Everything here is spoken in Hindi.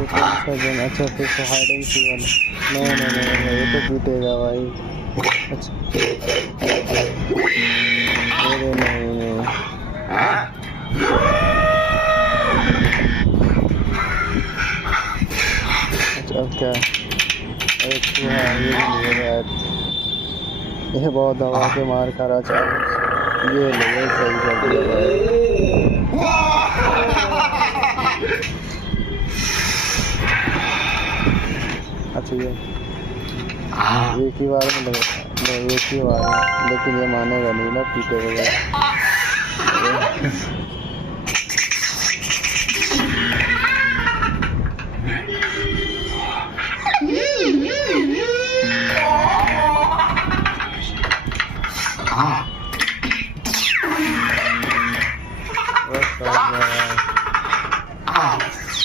अच्छा फिर तो हाइड एंड सी वाला। नहीं नहीं नहीं नहीं, ये तो पीटेगा भाई। अच्छा अरे नहीं नहीं, अच्छा अब क्या? अरे चूहा ये भी नहीं है यार, ये बहुत दबा के मार खा रहा था। ये ले, ये सही कर दिया भाई। अच्छा ये एक ही बार में लगा, नहीं एक ही बार में, लेकिन ये मानेगा नहीं ना, पीटे बगैर।